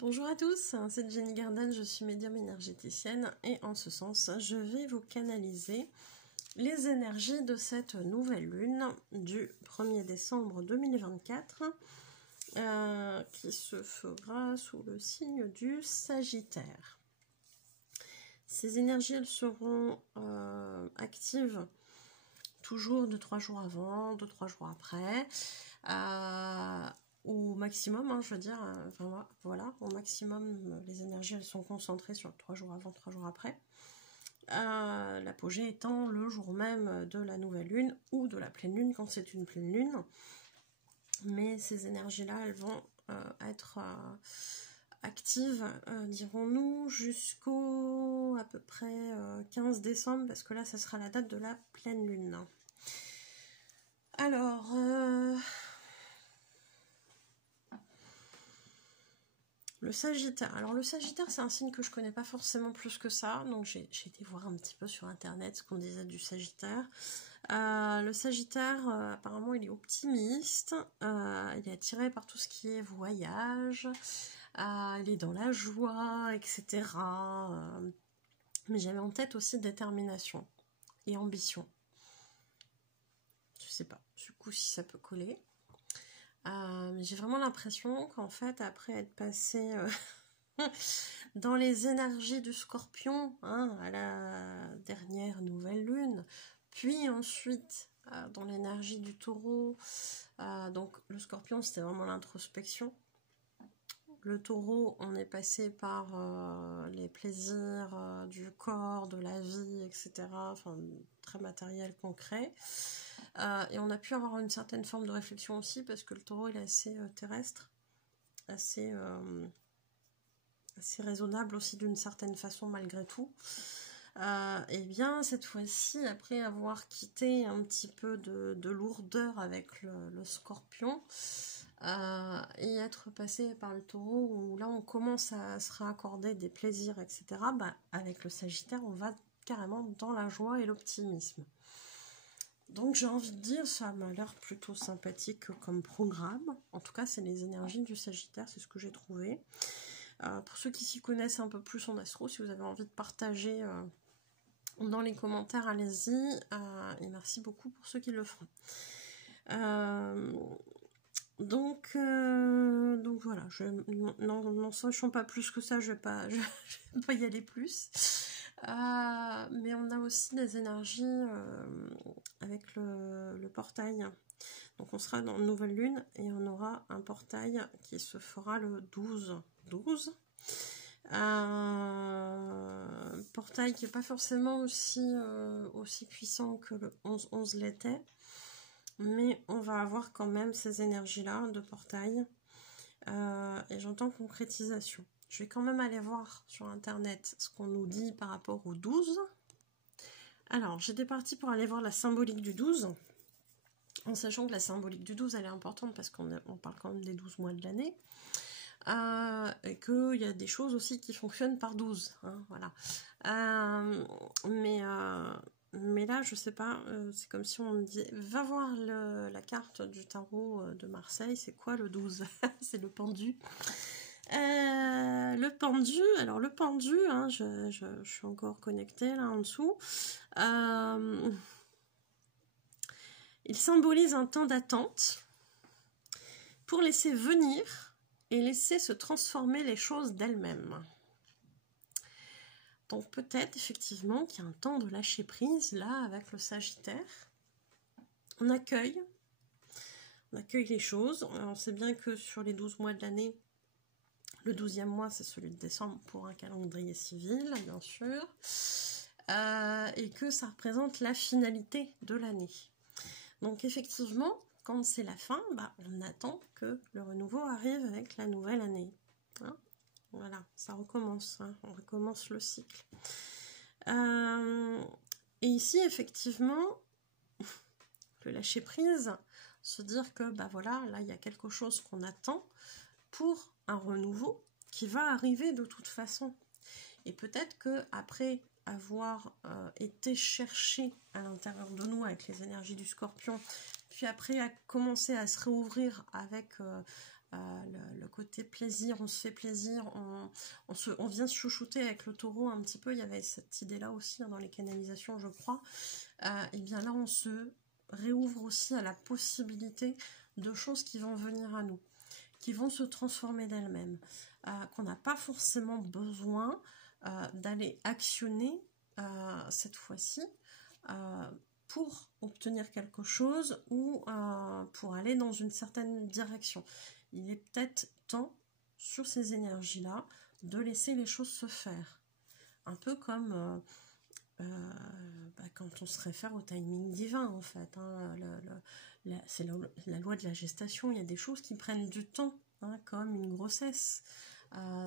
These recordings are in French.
Bonjour à tous, c'est Jenny Garden, je suis médium énergéticienne et en ce sens, je vais vous canaliser les énergies de cette nouvelle lune du 1er décembre 2024 qui se fera sous le signe du Sagittaire. Ces énergies, elles seront actives toujours de 3 jours avant, de 3 jours après. Au maximum, hein, je veux dire, enfin, voilà, au maximum, les énergies, elles sont concentrées sur 3 jours avant, 3 jours après. L'apogée étant le jour même de la nouvelle lune ou de la pleine lune, quand c'est une pleine lune. Mais ces énergies-là, elles vont être actives, dirons-nous, jusqu'au à peu près 15 décembre, parce que là, ça sera la date de la pleine lune. Alors... le Sagittaire. Alors le Sagittaire, c'est un signe que je connais pas forcément plus que ça, donc j'ai été voir un petit peu sur internet ce qu'on disait du Sagittaire. Le Sagittaire, apparemment, il est optimiste, il est attiré par tout ce qui est voyage, il est dans la joie, etc. Mais j'avais en tête aussi détermination et ambition. Je sais pas, du coup, si ça peut coller. Mais j'ai vraiment l'impression qu'en fait, après être passé dans les énergies du Scorpion, hein, à la dernière nouvelle lune, puis ensuite dans l'énergie du Taureau, donc le Scorpion, c'était vraiment l'introspection. Le Taureau, on est passé par les plaisirs du corps, de la vie, etc. Enfin, très matériel, concret. Et on a pu avoir une certaine forme de réflexion aussi, parce que le Taureau, il est assez terrestre, assez raisonnable aussi d'une certaine façon, malgré tout. Et bien, cette fois-ci, après avoir quitté un petit peu de lourdeur avec le Scorpion, et être passé par le Taureau, où là on commence à se raccorder des plaisirs, etc. Bah, avec le Sagittaire, on va carrément dans la joie et l'optimisme. Donc j'ai envie de dire, ça m'a l'air plutôt sympathique comme programme. En tout cas, c'est les énergies du Sagittaire, c'est ce que j'ai trouvé. Pour ceux qui s'y connaissent un peu plus en astro, si vous avez envie de partager dans les commentaires, allez-y. Et merci beaucoup pour ceux qui le feront. Donc voilà, n'en sachant pas plus que ça, je vais pas y aller plus. Mais on a aussi des énergies avec le portail. Donc on sera dans une nouvelle lune et on aura un portail qui se fera le 12. Portail qui n'est pas forcément aussi puissant que le 11-11 l'était. Mais on va avoir quand même ces énergies-là de portail. Et j'entends concrétisation. Je vais quand même aller voir sur internet ce qu'on nous dit par rapport au 12. Alors, j'étais partie pour aller voir la symbolique du 12. En sachant que la symbolique du 12, elle est importante parce qu'on parle quand même des 12 mois de l'année. Et qu'il y a des choses aussi qui fonctionnent par 12. Hein, voilà. Mais là, je sais pas, c'est comme si on me disait, va voir la carte du tarot de Marseille, c'est quoi le 12? C'est le pendu. Le pendu, alors le pendu, hein, je suis encore connectée là en dessous. Il symbolise un temps d'attente pour laisser venir et laisser se transformer les choses d'elles-mêmes. Donc peut-être effectivement qu'il y a un temps de lâcher prise là avec le Sagittaire. On accueille les choses. On sait bien que sur les 12 mois de l'année, le 12e mois c'est celui de décembre pour un calendrier civil bien sûr, et que ça représente la finalité de l'année. Donc effectivement, quand c'est la fin, bah, on attend que le renouveau arrive avec la nouvelle année. Hein, voilà, ça recommence, hein, on recommence le cycle. Et ici, effectivement, le lâcher prise, se dire que, bah voilà, là, il y a quelque chose qu'on attend pour un renouveau qui va arriver de toute façon. Et peut-être que après avoir été cherché à l'intérieur de nous avec les énergies du Scorpion, puis après à commencer à se réouvrir avec le côté côté plaisir, on se fait plaisir, on vient se chouchouter avec le taureau un petit peu, il y avait cette idée-là aussi hein, dans les canalisations, je crois. Et bien là, on se réouvre aussi à la possibilité de choses qui vont venir à nous, qui vont se transformer d'elles-mêmes, qu'on n'a pas forcément besoin d'aller actionner cette fois-ci pour obtenir quelque chose ou pour aller dans une certaine direction. Il est peut-être temps, sur ces énergies-là, de laisser les choses se faire. Un peu comme quand on se réfère au timing divin, en fait. Hein, c'est la loi de la gestation. Il y a des choses qui prennent du temps, hein, comme une grossesse.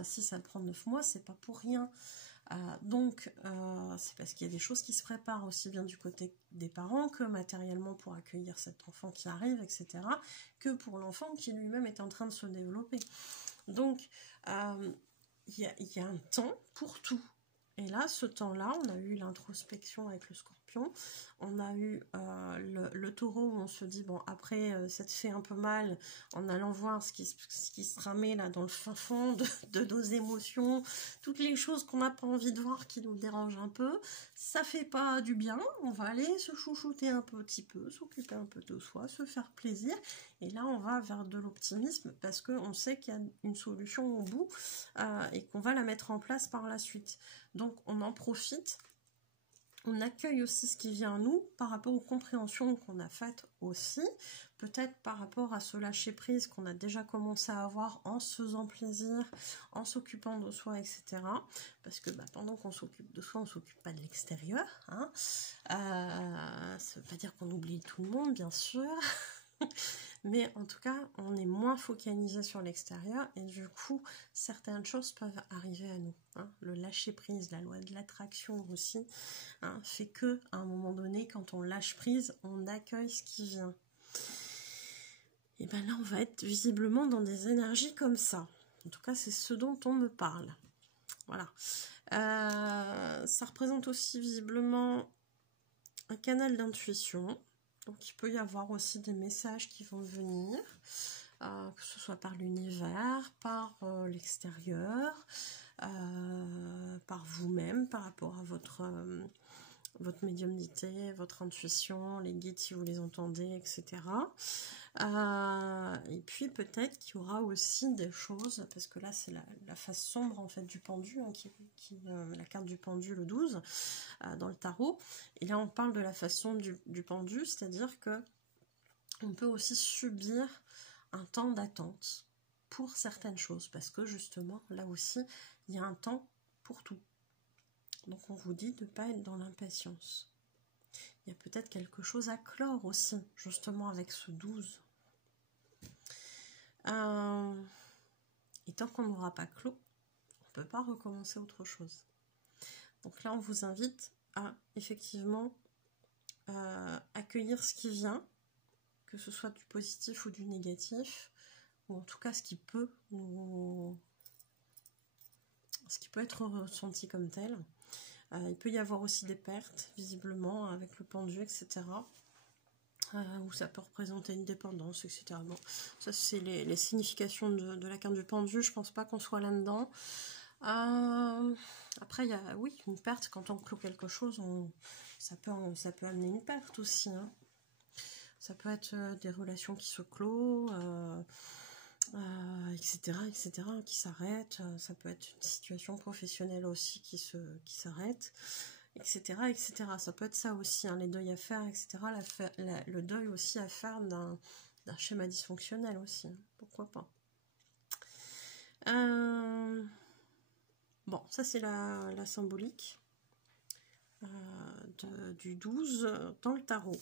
Si ça prend 9 mois, c'est pas pour rien. Donc, c'est parce qu'il y a des choses qui se préparent aussi bien du côté des parents que matériellement pour accueillir cet enfant qui arrive, etc., que pour l'enfant qui lui-même est en train de se développer. Donc, il y a un temps pour tout. Et là, ce temps-là, on a eu l'introspection avec le scorpion, on a eu le taureau où on se dit, bon, après, ça te fait un peu mal en allant voir ce qui se tramait là dans le fin fond de nos émotions, toutes les choses qu'on n'a pas envie de voir qui nous dérangent un peu, ça fait pas du bien, on va aller se chouchouter un petit peu, s'occuper un peu de soi, se faire plaisir, et là, on va vers de l'optimisme parce qu'on sait qu'il y a une solution au bout et qu'on va la mettre en place par la suite. Donc, on en profite, on accueille aussi ce qui vient à nous par rapport aux compréhensions qu'on a faites aussi, peut-être par rapport à ce lâcher-prise qu'on a déjà commencé à avoir en se faisant plaisir, en s'occupant de soi, etc. Parce que pendant qu'on s'occupe de soi, on ne s'occupe pas de l'extérieur. Hein. Ça ne veut pas dire qu'on oublie tout le monde, bien sûr. Mais en tout cas, on est moins focalisé sur l'extérieur et du coup, certaines choses peuvent arriver à nous. Hein. Le lâcher-prise, la loi de l'attraction aussi, hein, fait que à un moment donné, quand on lâche prise, on accueille ce qui vient. Et bien là, on va être visiblement dans des énergies comme ça. En tout cas, c'est ce dont on me parle. Voilà. Ça représente aussi visiblement un canal d'intuition. Donc il peut y avoir aussi des messages qui vont venir, que ce soit par l'univers, par l'extérieur, par vous-même, par rapport à votre médiumnité, votre intuition, les guides si vous les entendez, etc. Et puis peut-être qu'il y aura aussi des choses, parce que là c'est la face sombre en fait du pendu, hein, la carte du pendu le 12 dans le tarot, et là on parle de la face sombre du pendu, c'est-à-dire que on peut aussi subir un temps d'attente pour certaines choses, parce que justement là aussi il y a un temps pour tout. Donc on vous dit de ne pas être dans l'impatience. Il y a peut-être quelque chose à clore aussi, justement avec ce 12. Et tant qu'on n'aura pas clos, on ne peut pas recommencer autre chose. Donc là, on vous invite à effectivement accueillir ce qui vient, que ce soit du positif ou du négatif, ou en tout cas ce qui peut être ressenti comme tel. Il peut y avoir aussi des pertes, visiblement, avec le pendu, etc. Où ça peut représenter une dépendance, etc. Bon, ça c'est les significations de la carte du pendu, je pense pas qu'on soit là-dedans. Après, il y a, oui, une perte, quand on clôt quelque chose, ça peut amener une perte aussi. Hein. Ça peut être des relations qui se clôt, etc., qui s'arrêtent. Ça peut être une situation professionnelle aussi qui s'arrête. Etc., etc. Ça peut être ça aussi, hein, les deuils à faire, etc. Le deuil aussi à faire d'un schéma dysfonctionnel aussi, hein, pourquoi pas. Bon, ça c'est la symbolique du 12 dans le tarot.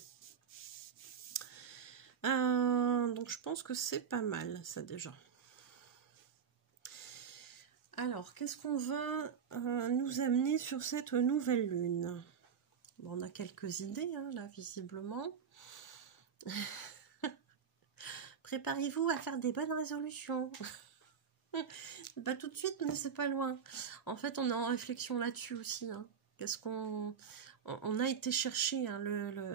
Donc je pense que c'est pas mal ça déjà. Alors, qu'est-ce qu'on va nous amener sur cette nouvelle lune? Bon, on a quelques idées, hein, là, visiblement. Préparez-vous à faire des bonnes résolutions. Pas tout de suite, mais c'est pas loin. En fait, on est en réflexion là-dessus aussi. Hein. Qu'est-ce qu'on... On a été chercher hein,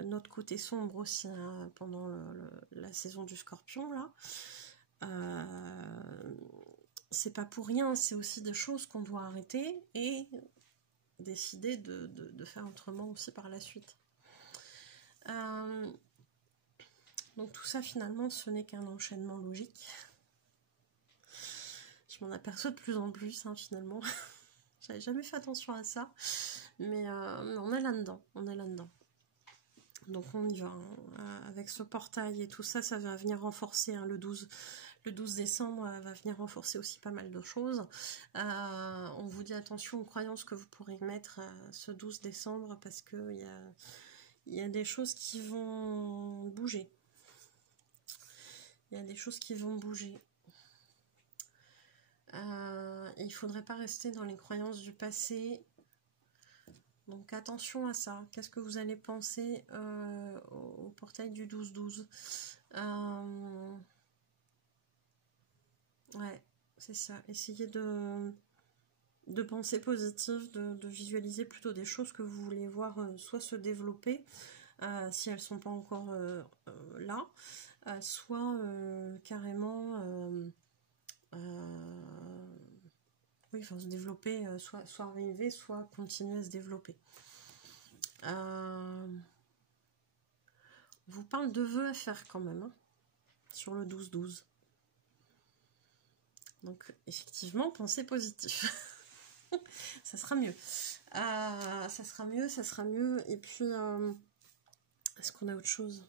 notre côté sombre aussi hein, pendant la saison du Scorpion, là. c'est pas pour rien, c'est aussi des choses qu'on doit arrêter et décider de faire autrement aussi par la suite. Donc tout ça finalement ce n'est qu'un enchaînement logique. Je m'en aperçois de plus en plus finalement. J'avais jamais fait attention à ça, mais on est là-dedans, Donc on y va, avec ce portail et tout ça, ça va venir renforcer le 12 décembre, va venir renforcer aussi pas mal de choses. On vous dit attention aux croyances que vous pourrez mettre ce 12 décembre parce qu'il y a des choses qui vont bouger. Il ne faudrait pas rester dans les croyances du passé. Donc attention à ça. Qu'est-ce que vous allez penser au portail du 12-12 Ouais, c'est ça. Essayez de penser positif, de visualiser plutôt des choses que vous voulez voir soit se développer, si elles ne sont pas encore là, soit carrément oui, enfin, se développer, soit arriver, soit continuer à se développer. On vous parle de vœux à faire quand même, sur le 12-12. Donc, effectivement, pensez positif. Ça sera mieux. Ça sera mieux. Et puis, est-ce qu'on a autre chose ?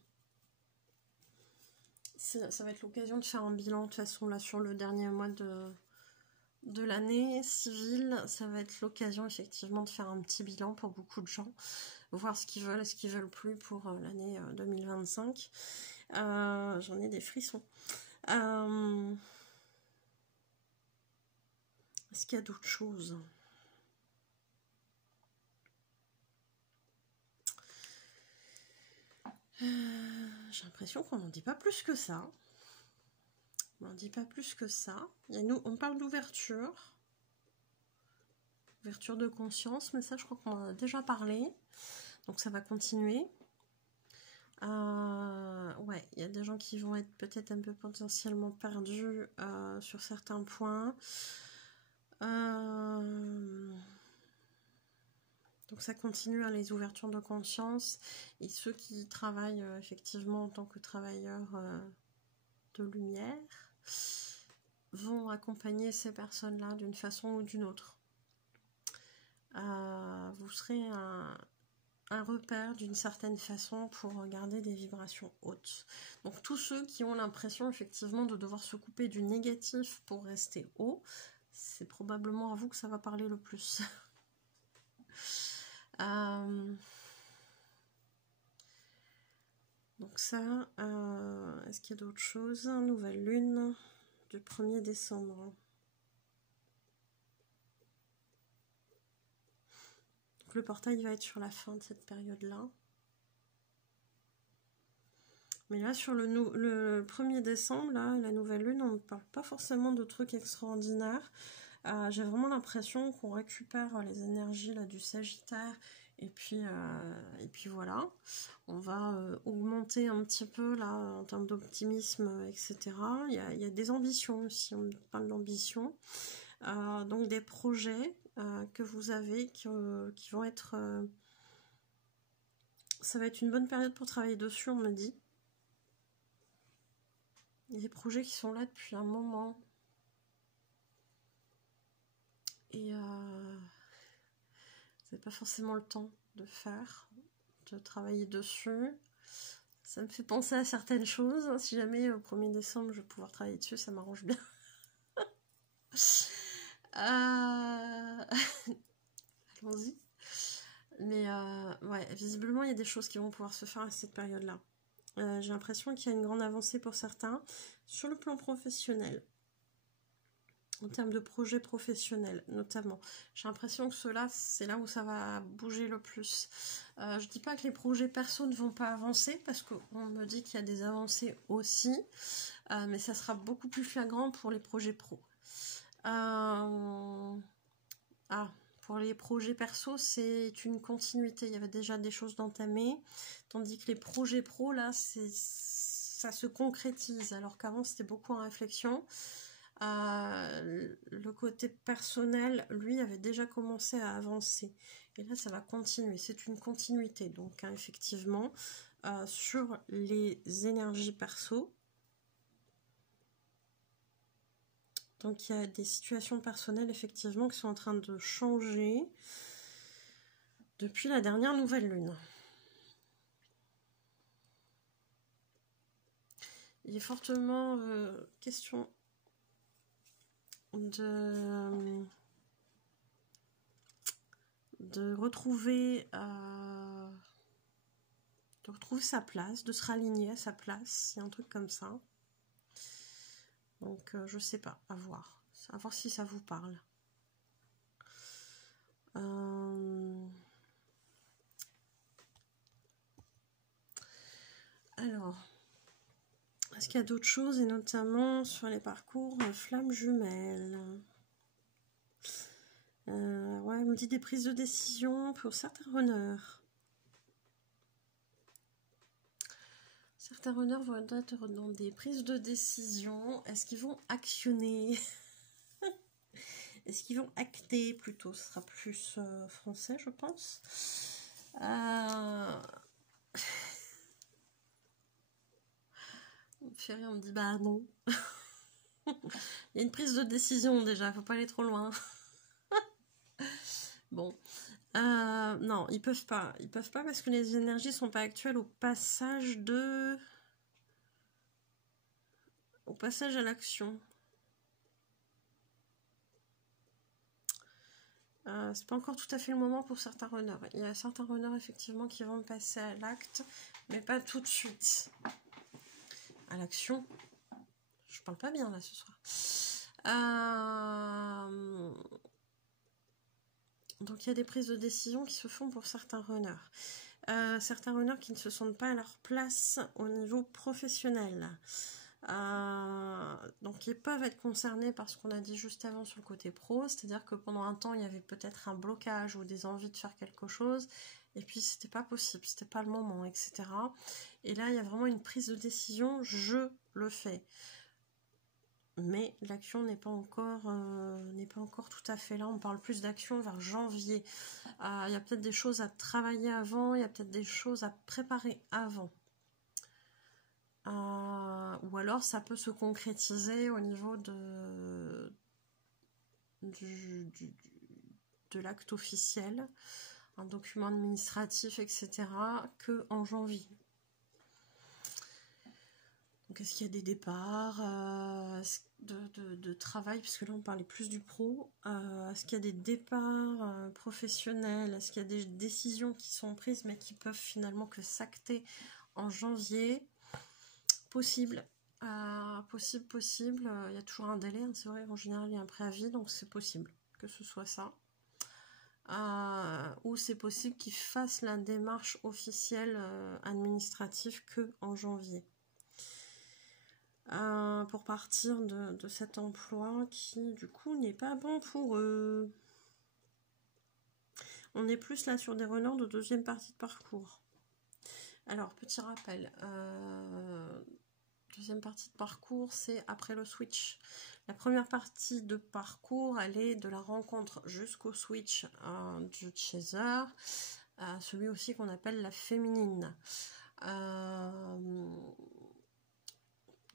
Ça va être l'occasion de faire un bilan, de toute façon, là, sur le dernier mois de l'année civile. Ça va être l'occasion, effectivement, de faire un petit bilan pour beaucoup de gens. Voir ce qu'ils veulent et ce qu'ils veulent plus pour l'année 2025. J'en ai des frissons. Est-ce qu'il y a d'autres choses ? J'ai l'impression qu'on n'en dit pas plus que ça. On parle d'ouverture. Ouverture de conscience, mais ça je crois qu'on en a déjà parlé. Donc ça va continuer. Ouais, il y a des gens qui vont être peut-être un peu potentiellement perdus sur certains points. Donc ça continue les ouvertures de conscience. Et ceux qui travaillent effectivement en tant que travailleurs de lumière vont accompagner ces personnes-là d'une façon ou d'une autre. Vous serez un repère d'une certaine façon pour garder des vibrations hautes. Donc tous ceux qui ont l'impression effectivement de devoir se couper du négatif pour rester haut, c'est probablement à vous que ça va parler le plus. Donc ça, est-ce qu'il y a d'autres choses ? Nouvelle lune du 1er décembre. Donc le portail va être sur la fin de cette période-là. Mais là, sur le 1er décembre, là, la nouvelle lune, on ne parle pas forcément de trucs extraordinaires. J'ai vraiment l'impression qu'on récupère les énergies là, du Sagittaire. Et puis voilà, on va augmenter un petit peu là en termes d'optimisme, etc. Il y a des ambitions aussi, on parle d'ambition. Donc des projets que vous avez qui vont être... ça va être une bonne période pour travailler dessus, on me dit. Il y a des projets qui sont là depuis un moment. Et vous n'avez pas forcément le temps de travailler dessus. Ça me fait penser à certaines choses. Si jamais au 1er décembre je vais pouvoir travailler dessus, ça m'arrange bien. Allons-y. Mais ouais, visiblement il y a des choses qui vont pouvoir se faire à cette période-là. J'ai l'impression qu'il y a une grande avancée pour certains sur le plan professionnel. En termes de projets professionnels, notamment. J'ai l'impression que cela, c'est là où ça va bouger le plus. Je dis pas que les projets perso ne vont pas avancer, parce qu'on me dit qu'il y a des avancées aussi, mais ça sera beaucoup plus flagrant pour les projets pro. Pour les projets perso, c'est une continuité. Il y avait déjà des choses d'entamées, tandis que les projets pro, là, ça se concrétise, alors qu'avant, c'était beaucoup en réflexion. le côté personnel, lui, avait déjà commencé à avancer. Et là, ça va continuer. C'est une continuité. Donc, hein, effectivement, sur les énergies perso. Donc, il y a des situations personnelles, effectivement, qui sont en train de changer depuis la dernière nouvelle lune. Il est fortement question de retrouver sa place, de se raligner à sa place, il y a un truc comme ça. Donc je sais pas, à voir si ça vous parle. Alors, est-ce qu'il y a d'autres choses, et notamment sur les parcours flammes jumelles? Ouais, on me dit des prises de décision pour certains runners. Certains runners vont être dans des prises de décision. Est-ce qu'ils vont actionner? Est-ce qu'ils vont acter plutôt? Ce sera plus français, je pense. On me fait rire, on me dit bah non. Il y a une prise de décision déjà, faut pas aller trop loin. Bon. Non, ils peuvent pas. Ils peuvent pas parce que les énergies sont pas actuelles au passage à l'action. C'est pas encore tout à fait le moment pour certains runners. Il y a certains runners effectivement qui vont passer à l'acte, mais pas tout de suite. À l'action. Je parle pas bien là ce soir. Donc il y a des prises de décision qui se font pour certains runners. Certains runners qui ne se sentent pas à leur place au niveau professionnel. Donc ils peuvent être concernés par ce qu'on a dit juste avant sur le côté pro, c'est-à-dire que pendant un temps il y avait peut-être un blocage ou des envies de faire quelque chose, et puis c'était pas possible, c'était pas le moment, etc. Et là il y a vraiment une prise de décision, je le fais. Mais l'action n'est pas encore tout à fait là. On parle plus d'action vers janvier. Il y a peut-être des choses à travailler avant, il y a peut-être des choses à préparer avant. Ou alors ça peut se concrétiser au niveau de l'acte officiel, un document administratif, etc., que en janvier. Donc est-ce qu'il y a des départs de travail, puisque là on parlait plus du pro, est-ce qu'il y a des départs professionnels, est-ce qu'il y a des décisions qui sont prises mais qui peuvent finalement que s'acter en janvier? Possible, possible, il y a toujours un délai, hein, c'est vrai, en général il y a un préavis, donc c'est possible que ce soit ça. Ou c'est possible qu'ils fassent la démarche officielle administrative que en janvier. Pour partir de cet emploi qui du coup n'est pas bon pour eux. On est plus là sur des runners de deuxième partie de parcours. Alors, petit rappel, deuxième partie de parcours, c'est après le switch. La première partie de parcours, elle est de la rencontre jusqu'au switch du chaser, celui aussi qu'on appelle la féminine.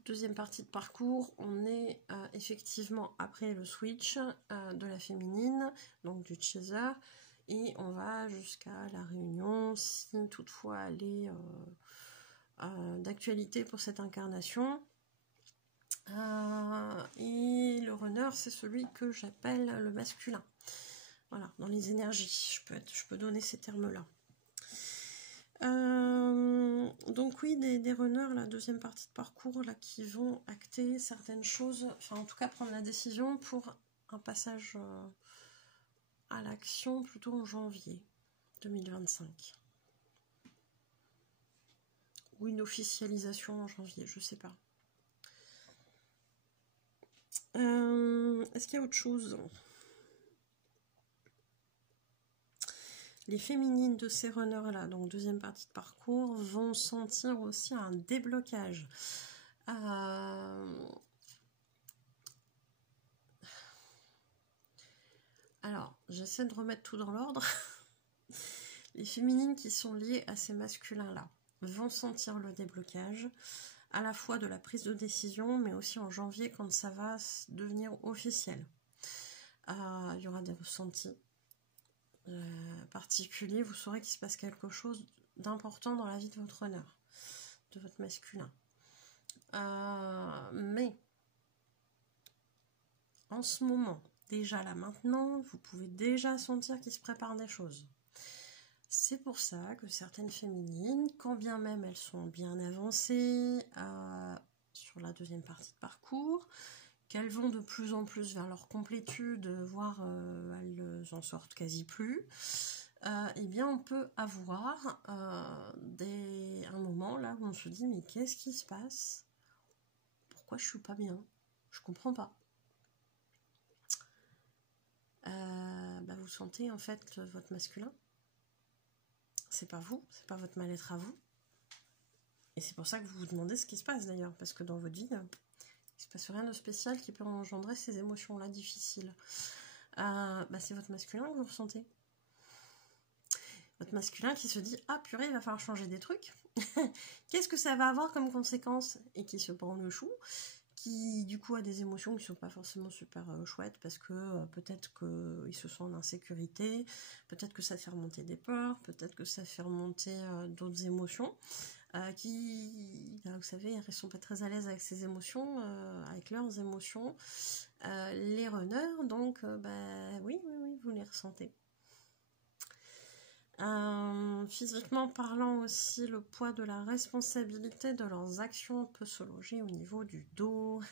Deuxième partie de parcours, on est effectivement après le switch de la féminine, donc du chaser, et on va jusqu'à la réunion, si toutefois elle est d'actualité pour cette incarnation. Et le runner, c'est celui que j'appelle le masculin. Voilà, dans les énergies, je peux donner ces termes-là. Donc oui, des runners, la deuxième partie de parcours, là, qui vont acter certaines choses, enfin en tout cas prendre la décision pour un passage à l'action plutôt en janvier 2025. Ou une officialisation en janvier, je sais pas. Est-ce qu'il y a autre chose? Les féminines de ces runners-là, donc deuxième partie de parcours, vont sentir aussi un déblocage. j'essaie de remettre tout dans l'ordre. Les féminines qui sont liées à ces masculins-là vont sentir le déblocage, à la fois de la prise de décision, mais aussi en janvier quand ça va devenir officiel. Il y aura des ressentis particuliers, vous saurez qu'il se passe quelque chose d'important dans la vie de votre honneur, de votre masculin. Mais en ce moment, déjà là maintenant, vous pouvez déjà sentir qu'il se prépare des choses. C'est pour ça que certaines féminines, quand bien même elles sont bien avancées sur la deuxième partie de parcours, qu'elles vont de plus en plus vers leur complétude, voire elles en sortent quasi plus, eh bien on peut avoir un moment là où on se dit mais qu'est-ce qui se passe? Pourquoi je suis pas bien? Je comprends pas. Vous sentez en fait votre masculin. C'est pas vous, c'est pas votre mal-être à vous. Et c'est pour ça que vous vous demandez ce qui se passe d'ailleurs, parce que dans votre vie, il se passe rien de spécial qui peut engendrer ces émotions-là difficiles. C'est votre masculin que vous ressentez. Votre masculin qui se dit « Ah purée, il va falloir changer des trucs. Qu'est-ce que ça va avoir comme conséquence ?» Et qui se prend le chou, qui du coup a des émotions qui ne sont pas forcément super chouettes, parce que peut-être qu'il se sent en insécurité, peut-être que ça fait remonter des peurs, peut-être que ça fait remonter d'autres émotions. Vous savez, elles ne sont pas très à l'aise avec ces émotions, avec leurs émotions. Les runners, donc, oui, vous les ressentez. Physiquement parlant aussi, le poids de la responsabilité de leurs actions peut se loger au niveau du dos.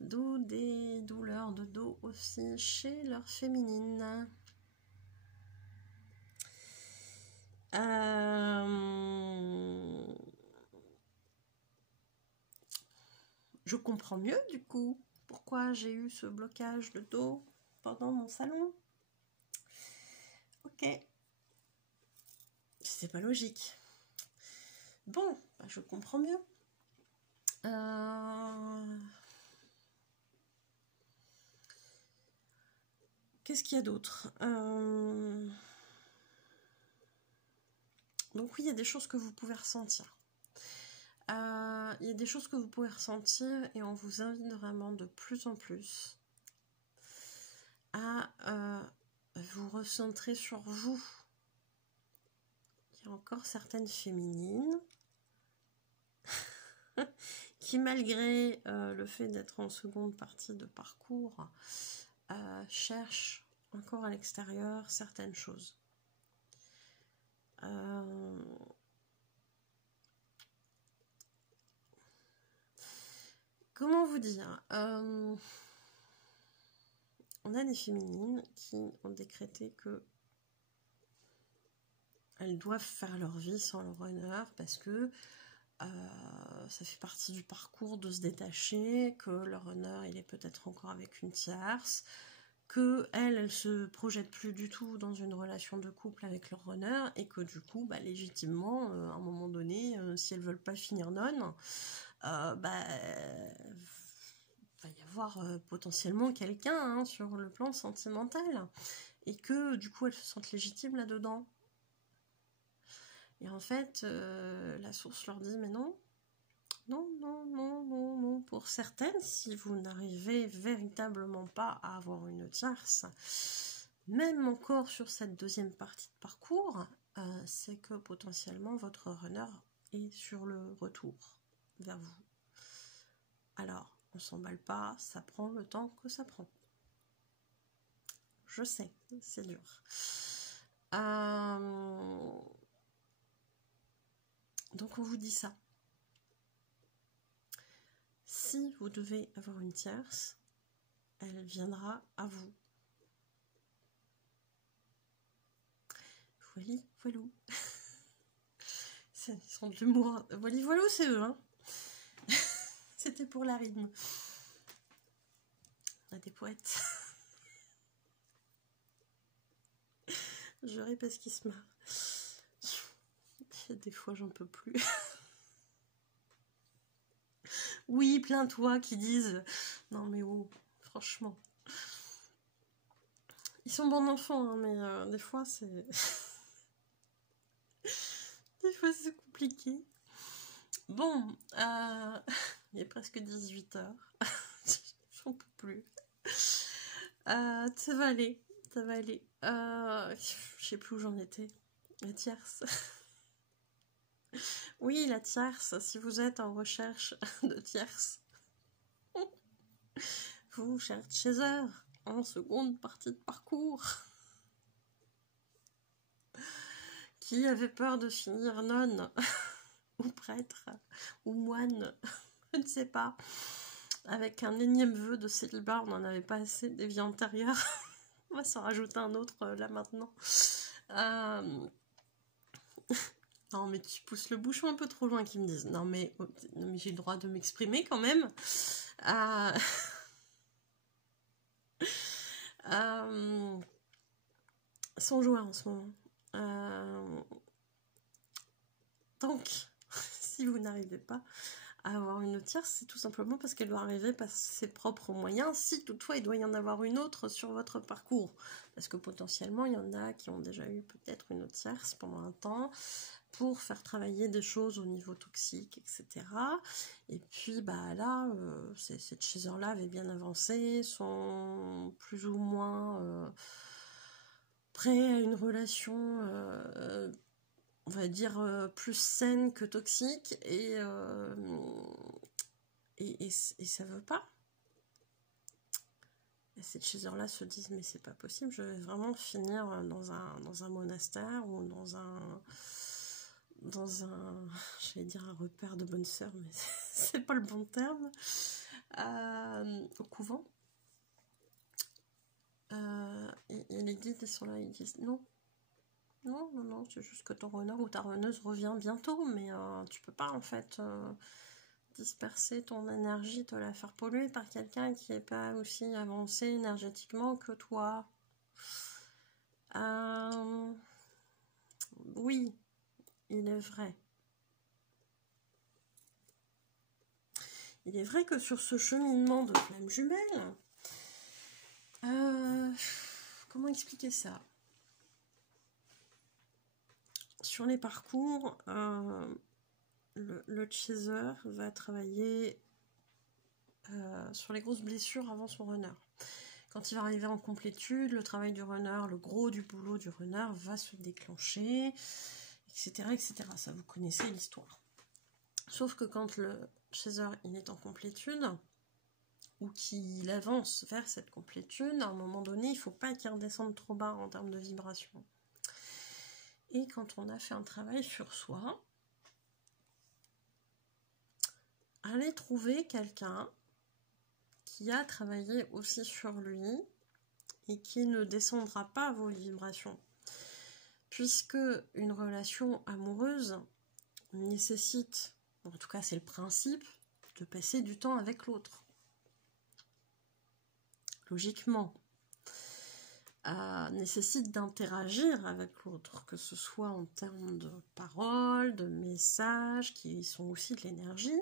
D'où des douleurs de dos aussi chez leurs féminines. Je comprends mieux du coup pourquoi j'ai eu ce blocage de dos pendant mon salon. Ok. C'est pas logique. Bon, je comprends mieux. Qu'est-ce qu'il y a d'autre? Donc oui, il y a des choses que vous pouvez ressentir. Il y a des choses que vous pouvez ressentir et on vous invite vraiment de plus en plus à vous recentrer sur vous. Il y a encore certaines féminines qui, malgré le fait d'être en seconde partie de parcours, cherchent encore à l'extérieur certaines choses. Comment vous dire, on a des féminines qui ont décrété que elles doivent faire leur vie sans leur honneur parce que ça fait partie du parcours de se détacher, que leur honneur il est peut-être encore avec une tierce, que elles se projettent plus du tout dans une relation de couple avec leur honneur et que du coup légitimement à un moment donné si elles veulent pas finir nonne, va y avoir potentiellement quelqu'un sur le plan sentimental et que du coup elles se sentent légitimes là-dedans. Et en fait, la source leur dit, mais non, non. Pour certaines, si vous n'arrivez véritablement pas à avoir une tierce, même encore sur cette deuxième partie de parcours, c'est que potentiellement votre runner est sur le retour vers vous. Alors, on s'emballe pas, ça prend le temps que ça prend. Je sais, c'est dur. Donc on vous dit ça. Si vous devez avoir une tierce, elle viendra à vous. Voilou. Ils sont de l'humour. Voilou, c'est eux, hein. C'était pour la rythme. On a des poètes. Je ris parce qu'ils se marrent. Des fois, j'en peux plus. Oui, plains-toi qui disent non mais oh, franchement. Ils sont bons enfants, hein, mais des fois c'est... des fois c'est compliqué. Bon, il est presque 18h. J'en peux plus. Ça va aller, ça va aller. Je sais plus où j'en étais. La tierce. Oui, la tierce, si vous êtes en recherche de tierce. Vous cherchez heure en seconde partie de parcours. Qui avait peur de finir nonne ou prêtre ou moine, je ne sais pas. Avec un énième vœu de célibat, on n'en avait pas assez des vies antérieures. On va s'en rajouter un autre là maintenant. Non mais tu pousses le bouchon un peu trop loin qu'ils me disent. Non mais j'ai le droit de m'exprimer quand même. Sans joueur en ce moment. Donc, si vous n'arrivez pas à avoir une tierce, c'est tout simplement parce qu'elle doit arriver par ses propres moyens, si toutefois il doit y en avoir une autre sur votre parcours. Parce que potentiellement, il y en a qui ont déjà eu peut-être une autre tierce pendant un temps, pour faire travailler des choses au niveau toxique, etc. Et puis bah là, ces chasseurs-là avaient bien avancé, sont plus ou moins prêts à une relation, on va dire, plus saine que toxique, et ça veut pas. Et ces chasseurs-là se disent mais c'est pas possible, je vais vraiment finir dans un monastère ou dans un j'allais dire un repère de bonnes sœurs, mais c'est pas le bon terme, au couvent. Et les guides sont là, ils disent non, c'est juste que ton renard ou ta reneuse revient bientôt, mais tu peux pas en fait disperser ton énergie, te la faire polluer par quelqu'un qui est pas aussi avancé énergétiquement que toi. Oui, il est vrai. Il est vrai que sur ce cheminement de flamme jumelle, comment expliquer ça? Sur les parcours, le chaser va travailler sur les grosses blessures avant son runner. Quand il va arriver en complétude, le travail du runner, le gros du boulot du runner va se déclencher, etc., etc. Ça, vous connaissez l'histoire. Sauf que quand le chaser il est en complétude, ou qu'il avance vers cette complétude, à un moment donné, il ne faut pas qu'il redescende trop bas en termes de vibration. Et quand on a fait un travail sur soi, allez trouver quelqu'un qui a travaillé aussi sur lui et qui ne descendra pas vos vibrations. Puisque une relation amoureuse nécessite, en tout cas c'est le principe, de passer du temps avec l'autre. Logiquement. Nécessite d'interagir avec l'autre, que ce soit en termes de paroles, de messages, qui sont aussi de l'énergie,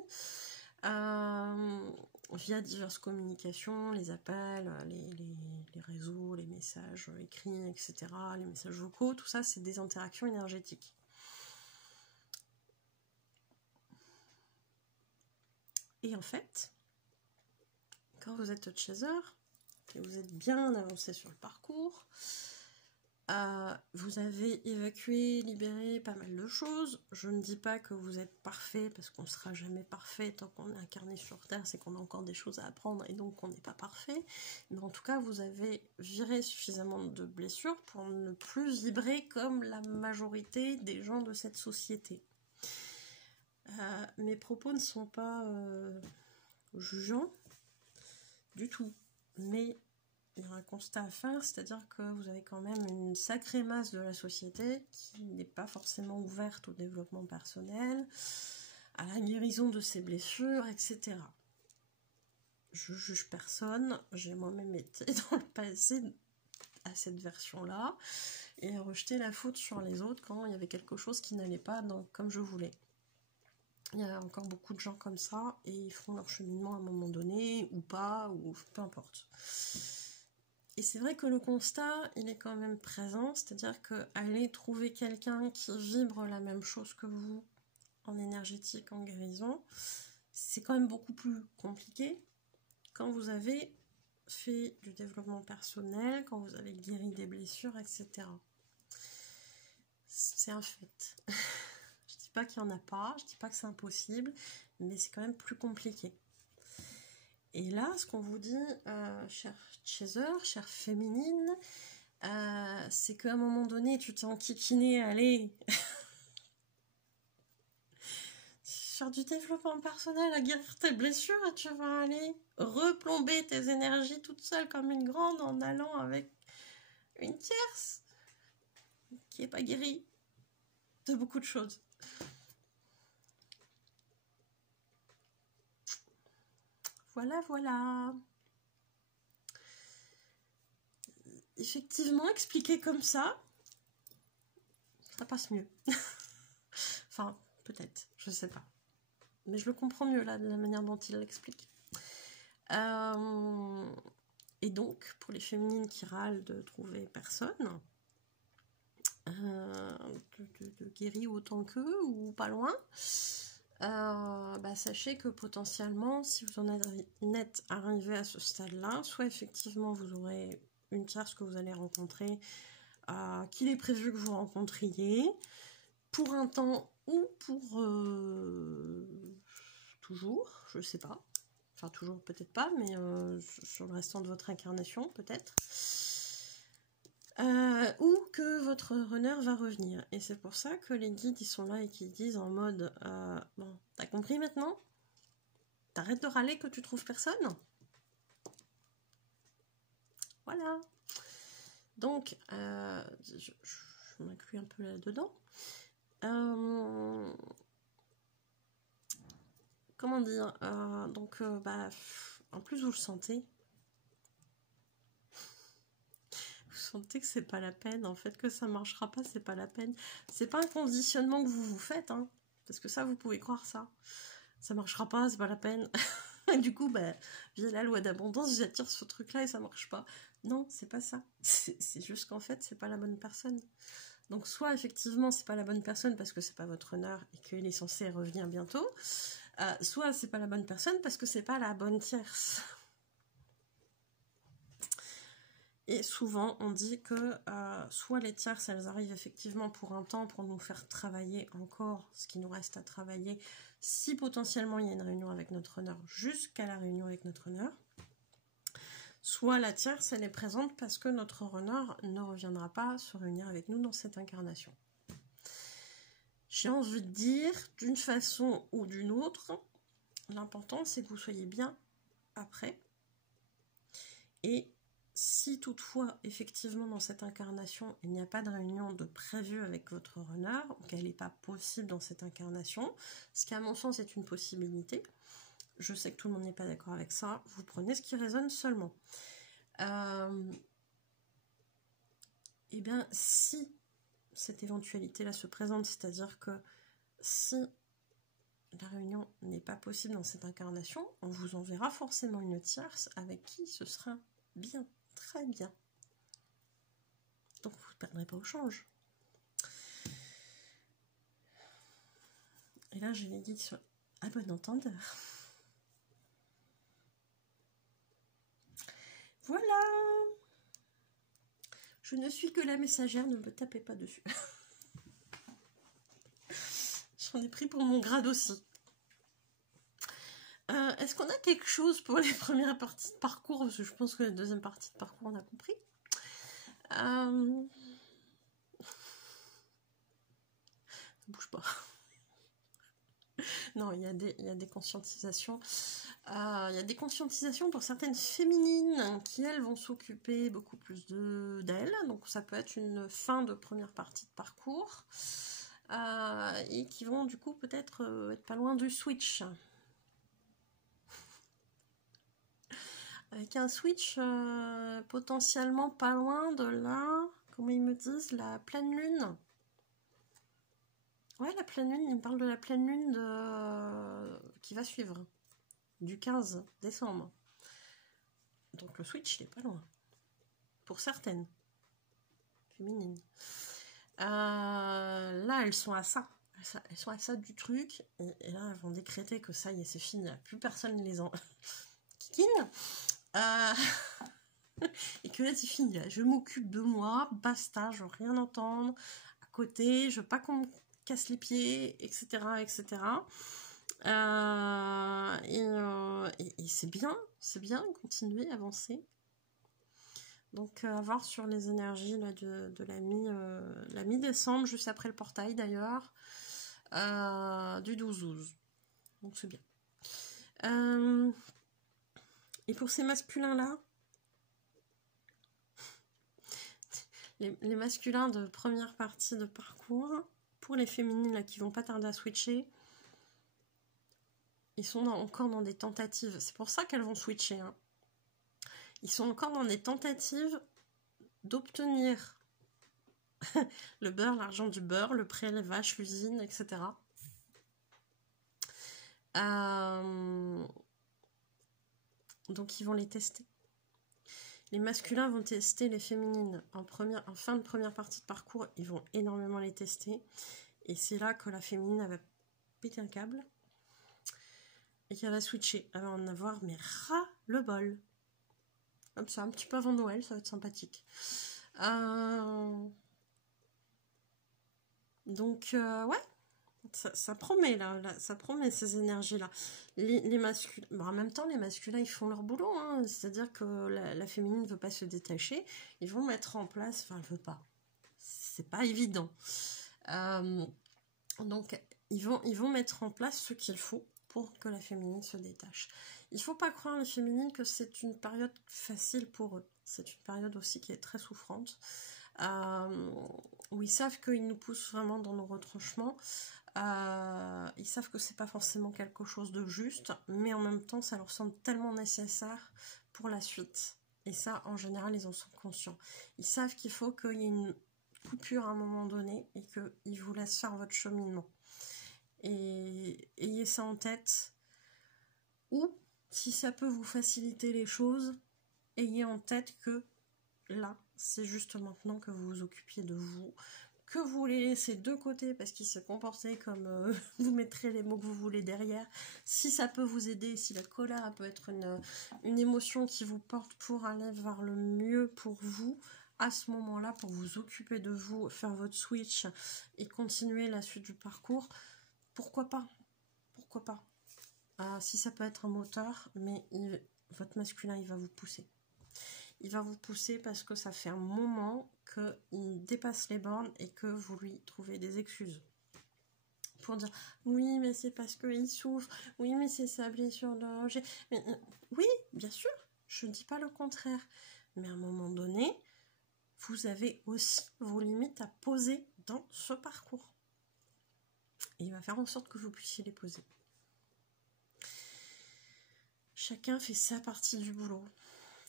via diverses communications, les appels, les réseaux, les messages écrits, etc., les messages vocaux, tout ça, c'est des interactions énergétiques. Et en fait, quand vous êtes chaser, et vous êtes bien avancé sur le parcours, vous avez évacué, libéré pas mal de choses. Je ne dis pas que vous êtes parfait, parce qu'on ne sera jamais parfait tant qu'on est incarné sur Terre, c'est qu'on a encore des choses à apprendre et donc on n'est pas parfait. Mais en tout cas, vous avez viré suffisamment de blessures pour ne plus vibrer comme la majorité des gens de cette société. Mes propos ne sont pas jugeants du tout, mais il y a un constat à faire, c'est-à-dire que vous avez quand même une sacrée masse de la société qui n'est pas forcément ouverte au développement personnel, à la guérison de ses blessures, etc. Je juge personne, j'ai moi-même été dans le passé à cette version-là, et rejeté la faute sur les autres quand il y avait quelque chose qui n'allait pas comme je voulais. Il y a encore beaucoup de gens comme ça, et ils font leur cheminement à un moment donné, ou pas, ou peu importe. Et c'est vrai que le constat, il est quand même présent, c'est-à-dire que aller trouver quelqu'un qui vibre la même chose que vous, en énergétique, en guérison, c'est quand même beaucoup plus compliqué quand vous avez fait du développement personnel, quand vous avez guéri des blessures, etc. C'est un fait. Je dis pas qu'il n'y en a pas, je dis pas que c'est impossible, mais c'est quand même plus compliqué. Et là, ce qu'on vous dit, chère chaser, chère féminine, c'est qu'à un moment donné, tu t'es enquiquiné, allez, faire du développement personnel, à guérir tes blessures, et tu vas aller replomber tes énergies toute seule comme une grande en allant avec une tierce qui n'est pas guérie de beaucoup de choses. Voilà, voilà. Effectivement, expliqué comme ça passe mieux. Enfin, peut-être, je sais pas. Mais je le comprends mieux là, de la manière dont il l'explique. Et donc, pour les féminines qui râlent de trouver personne, de guérir autant qu'eux ou pas loin, sachez que potentiellement, si vous en êtes arrivé à ce stade-là, soit effectivement vous aurez une tierce que vous allez rencontrer, qu'il est prévu que vous rencontriez, pour un temps ou pour toujours, je sais pas. Enfin, toujours peut-être pas, mais sur le restant de votre incarnation, peut-être. Ou que votre runner va revenir. Et c'est pour ça que les guides, ils sont là et qu'ils disent en mode bon, t'as compris maintenant? T'arrêtes de râler que tu trouves personne? Voilà. Donc, je m'inclus un peu là-dedans. Comment dire, en plus vous le sentez. Vous sentez que c'est pas la peine, en fait, que ça marchera pas, c'est pas la peine. C'est pas un conditionnement que vous vous faites, hein, parce que ça, vous pouvez croire ça. Ça marchera pas, c'est pas la peine. Et du coup, via la loi d'abondance, j'attire ce truc-là et ça marche pas. Non, c'est pas ça. C'est juste qu'en fait, c'est pas la bonne personne. Donc, soit effectivement, c'est pas la bonne personne parce que c'est pas votre honneur et qu'il est censé revenir bientôt. Soit c'est pas la bonne personne parce que c'est pas la bonne tierce. Et souvent on dit que soit les tierces elles arrivent effectivement pour un temps pour nous faire travailler encore ce qui nous reste à travailler si potentiellement il y a une réunion avec notre honneur jusqu'à la réunion avec notre honneur, soit la tierce elle est présente parce que notre honneur ne reviendra pas se réunir avec nous dans cette incarnation. J'ai envie de dire, d'une façon ou d'une autre, l'important c'est que vous soyez bien après. Et si toutefois, effectivement, dans cette incarnation, il n'y a pas de réunion de prévu avec votre runner, ou qu'elle n'est pas possible dans cette incarnation, ce qui à mon sens est une possibilité, je sais que tout le monde n'est pas d'accord avec ça, vous prenez ce qui résonne seulement. Et bien, si cette éventualité-là se présente, c'est-à-dire que si la réunion n'est pas possible dans cette incarnation, on vous enverra forcément une tierce avec qui ce sera bien, très bien. Donc vous ne perdrez pas au change. Et là, je l'ai dit sur à bon entendeur. Voilà. Je ne suis que la messagère, ne me tapez pas dessus. J'en ai pris pour mon grade aussi. Est-ce qu'on a quelque chose pour les premières parties de parcours? Parce que je pense que la deuxième partie de parcours, on a compris. Ne bouge pas. Non, il y a des conscientisations. Il y a des conscientisations pour certaines féminines qui, elles, vont s'occuper beaucoup plus d'elles. Donc, ça peut être une fin de première partie de parcours. Et qui vont, du coup, peut-être être pas loin du switch. Avec un switch potentiellement pas loin de la... Comment ils me disent? La pleine lune. Ouais, la pleine lune, ils me parlent de la pleine lune qui va suivre. Du 15 décembre. Donc le switch, il est pas loin. pour certaines féminines. Là, elles sont à ça. Elles sont à ça du truc. Et là, elles vont décréter que ça y est, c'est fini. Plus personne ne les en kikine. Et que là, c'est fini. Là. Je m'occupe de moi. Basta. Je veux rien entendre à côté. Je veux pas qu'on me casse les pieds, etc. etc. Et c'est bien. Continuer, avancer. Donc, à voir sur les énergies là, de la mi-décembre, juste après le portail d'ailleurs, du 12-12. Donc, c'est bien. Et pour ces masculins-là, les masculins de première partie de parcours, pour les féminines là, qui vont pas tarder à switcher, ils sont encore dans des tentatives. C'est pour ça qu'elles vont switcher. Hein. Ils sont encore dans des tentatives d'obtenir le beurre, l'argent du beurre, le prêt, les vaches, l'usine, etc. Donc ils vont les tester. Les masculins vont tester les féminines en fin de première partie de parcours, ils vont énormément les tester. Et c'est là que la féminine elle va péter un câble et qu'elle va switcher. Elle va en avoir mais ras le bol. Comme ça, un petit peu avant Noël, ça va être sympathique. Donc, ouais, ça promet, là, ça promet ces énergies-là. Les masculins, bon, en même temps, les masculins, ils font leur boulot, hein, c'est-à-dire que la féminine ne veut pas se détacher, ils vont mettre en place, enfin, elle veut pas, c'est pas évident. Donc, ils vont mettre en place ce qu'il faut pour que la féminine se détache. Il ne faut pas croire, les féminines, que c'est une période facile pour eux. C'est une période aussi qui est très souffrante, où ils savent qu'ils nous poussent vraiment dans nos retranchements. Ils savent que c'est pas forcément quelque chose de juste, mais en même temps, ça leur semble tellement nécessaire pour la suite. Et ça, en général, ils en sont conscients. Ils savent qu'il faut qu'il y ait une coupure à un moment donné et qu'ils vous laissent faire votre cheminement. Et ayez ça en tête. Ou, si ça peut vous faciliter les choses, ayez en tête que là, c'est juste maintenant que vous vous occupiez de vous, que vous les laissez de côté parce qu'ils se comportaient comme vous mettrez les mots que vous voulez derrière. Si ça peut vous aider, si la colère peut être une émotion qui vous porte pour aller vers le mieux pour vous, à ce moment-là, pour vous occuper de vous, faire votre switch et continuer la suite du parcours, pourquoi pas? Pourquoi pas? Si ça peut être un moteur, mais votre masculin, il va vous pousser. Il va vous pousser parce que ça fait un moment qu'il dépasse les bornes et que vous lui trouvez des excuses. Pour dire, oui, mais c'est parce qu'il souffre, oui, mais c'est sa blessure de... Oui, bien sûr, je ne dis pas le contraire. Mais à un moment donné, vous avez aussi vos limites à poser dans ce parcours. Et il va faire en sorte que vous puissiez les poser. Chacun fait sa partie du boulot.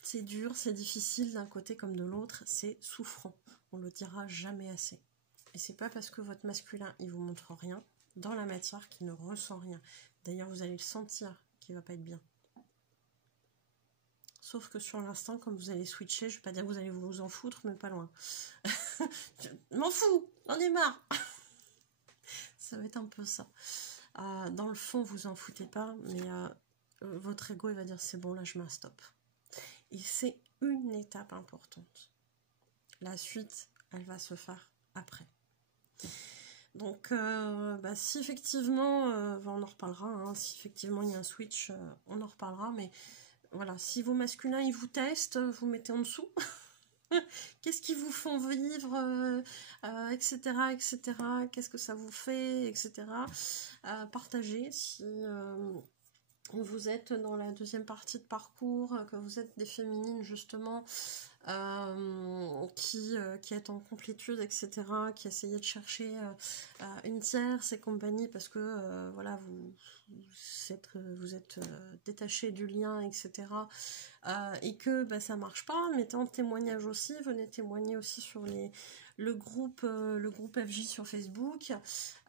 C'est dur, c'est difficile d'un côté comme de l'autre, c'est souffrant. On le dira jamais assez. Et c'est pas parce que votre masculin, il vous montre rien dans la matière qu'il ne ressent rien. D'ailleurs, vous allez le sentir qu'il va pas être bien. Sauf que sur l'instant, comme vous allez switcher, je vais pas dire que vous allez vous en foutre, mais pas loin. Je m'en fous, j'en ai marre. Ça va être un peu ça. Dans le fond, vous en foutez pas, mais votre ego, il va dire c'est bon, là, je mets un stop. Et c'est une étape importante. La suite, elle va se faire après. Donc, si effectivement, on en reparlera, hein, si effectivement il y a un switch, on en reparlera, mais voilà, si vos masculins, ils vous testent, vous mettez en dessous. Qu'est-ce qu'ils vous font vivre, etc., etc., qu'est-ce que ça vous fait, etc. Partagez si... vous êtes dans la deuxième partie de parcours, que vous êtes des féminines justement qui êtes en complétude, etc., qui essayez de chercher une tierce et compagnie parce que voilà, vous êtes détaché du lien, etc., et que ça marche pas, mettez en témoignage aussi, venez témoigner aussi sur le groupe FJ sur Facebook,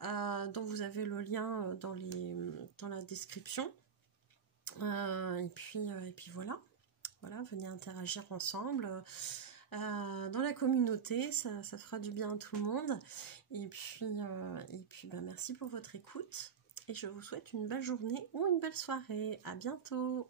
dont vous avez le lien dans la description. Et puis voilà, venez interagir ensemble. dans la communauté, ça fera du bien à tout le monde. Et puis bah, merci pour votre écoute et je vous souhaite une belle journée ou une belle soirée. À bientôt!